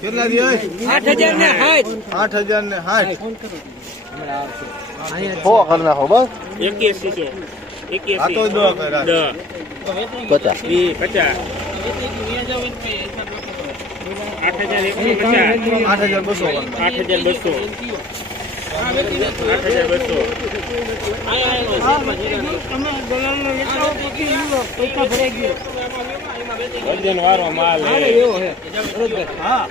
કેટલા રહ્યા 8,060 હો કર નાખો બસ 81 આ તો દો કરા 50 વારો માલ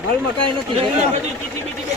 હાલમાં કઈ નથી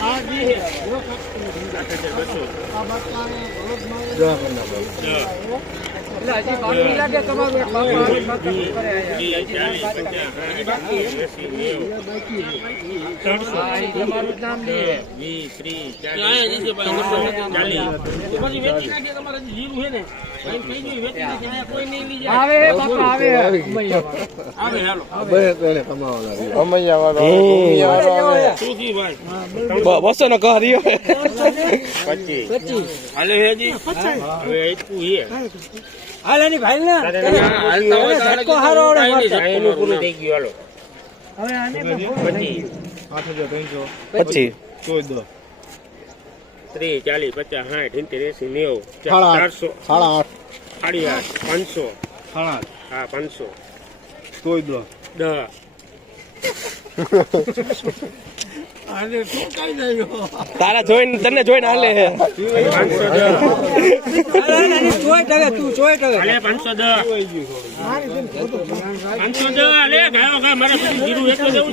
બસો નો કહ્યો 25 હાલે હેજી હવે એટલું હાલાની ભાઈ ના સટકો હારો આવડે એનું પૂરું થઈ ગયું હાલો હવે આને 25 14 30 40 50 60 70 80 90 400 500 હા 500 કોઈ દો 10 તારા જોઈને તને જોઈને હાલે 510 510 510 લે ગાયો ગા મારે જીરું એટલું જવું